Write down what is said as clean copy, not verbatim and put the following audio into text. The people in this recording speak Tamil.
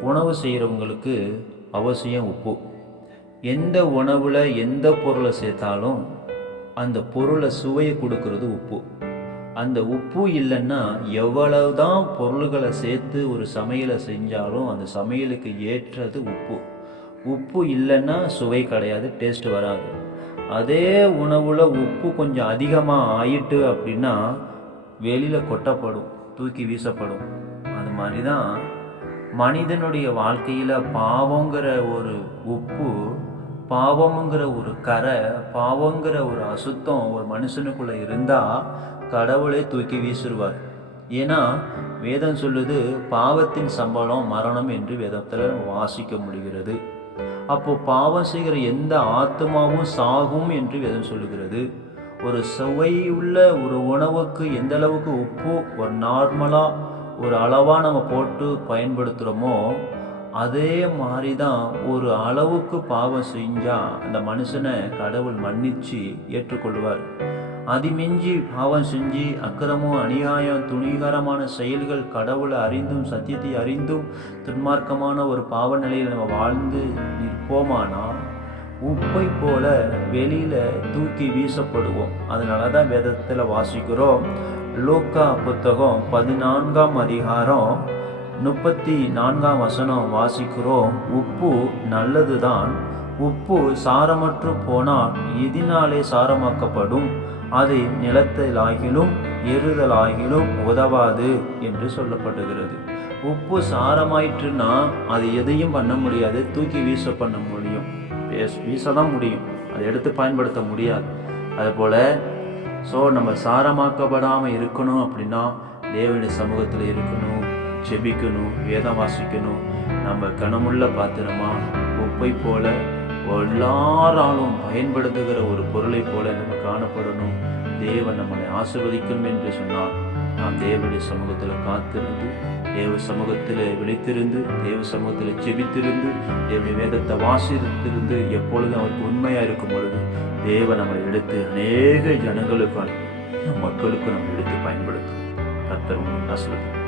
உணவு செய்கிறவங்களுக்கு அவசியம் உப்பு. எந்த உணவில் எந்த பொருளை சேர்த்தாலும் அந்த பொருளை சுவையை கொடுக்கறது உப்பு. அந்த உப்பு இல்லைன்னா எவ்வளவுதான் பொருள்களை சேர்த்து ஒரு சமையலை செஞ்சாலும் அந்த சமையலுக்கு ஏற்றது உப்பு. உப்பு இல்லைன்னா சுவை கிடையாது, டேஸ்ட் வராது. அதே உணவில் உப்பு கொஞ்சம் அதிகமாக ஆயிட்டு அப்படின்னா வெளியில் கொட்டப்படும், தூக்கி வீசப்படும். அது மாதிரி தான் மனிதனுடைய வாழ்க்கையில் பாவங்கிற ஒரு உப்பு, பாவம்ங்கிற ஒரு கரை, பாவங்கிற ஒரு அசுத்தம் ஒரு மனுஷனுக்குள்ளே இருந்தால் கடவுளே தூக்கி வீசிடுவார். ஏன்னா வேதம் சொல்லுது, பாவத்தின் சம்பளம் மரணம் என்று வேதத்தில் வாசிக்க முடிகிறது. அப்போ பாவம் செய்கிற எந்த ஆத்மாவும் சாகும் என்று வேதம் சொல்லுகிறது. ஒரு சுவையுள்ள ஒரு உணவுக்கு எந்த அளவுக்கு உப்பு ஒரு நார்மலாக ஒரு அளவாக நம்ம போட்டு பயன்படுத்துகிறோமோ அதே மாதிரி தான் ஒரு அளவுக்கு பாவம் செஞ்சால் அந்த மனுஷனை கடவுள் மன்னிச்சு ஏற்றுக்கொள்வார். அதிமிஞ்சி பாவம் செஞ்சு அக்கிரமம், அநியாயம், துணிகரமான செயல்கள், கடவுளை அறிந்தும் சத்தியத்தை அறிந்தும் துன்மார்க்கமான ஒரு பாவ நிலையில் நம்ம வாழ்ந்து நிற்போமானால் உப்பை போல வெளியில் தூக்கி வீசப்படுவோம். அதனால தான் வேதத்தில் வாசிக்கிறோம். லூக்கா புத்தகம் 14ஆம் அதிகாரம் 34ஆம் வசனம் வாசிக்கிறோம். உப்பு நல்லதுதான், உப்பு சாரமற்று போனால் எதினாலே சாரமாக்கப்படும், அது நிலத்திலாகிலும் எருதலாகிலும் உதவாது என்று சொல்லப்படுகிறது. உப்பு சாரமாயிற்றுன்னா அது எதையும் பண்ண முடியாது, தூக்கி வீச பண்ண முடியும், வீச தான் முடியும், அதை எடுத்து பயன்படுத்த முடியாது. அதுபோல் நம்ம சாரமாக்கப்படாமல் இருக்கணும் அப்படின்னா தேவனுடைய சமூகத்தில் இருக்கணும், ஜெபிக்கணும், வேதம் வாசிக்கணும். நம்ம கனமுள்ள பாத்திரமா உப்பை போல எல்லாராலும் பயன்படுத்துகிற ஒரு பொருளை போல நம்ம காணப்படணும். தேவன் நம்மளை ஆசீர்வதிக்கணும் என்று சொன்னால் நாம் தேவனுடைய சமூகத்தில் காத்திருந்து, தேவ சமூகத்தில் விழித்திருந்து, தேவ சமூகத்தில் ஜெபித்திருந்து, தேவனுடைய வேதத்தை வாசித்திருந்து எப்பொழுதும் அவருக்கு உண்மையாக இருக்கும் பொழுது தேவன் நம்மளை எடுத்து அநேக ஜனங்களுக்கும் மக்களுக்கும் நம்ம எடுத்து பயன்படுத்தும். கர்த்தர் உங்களை ஆசீர்வதிப்பார்.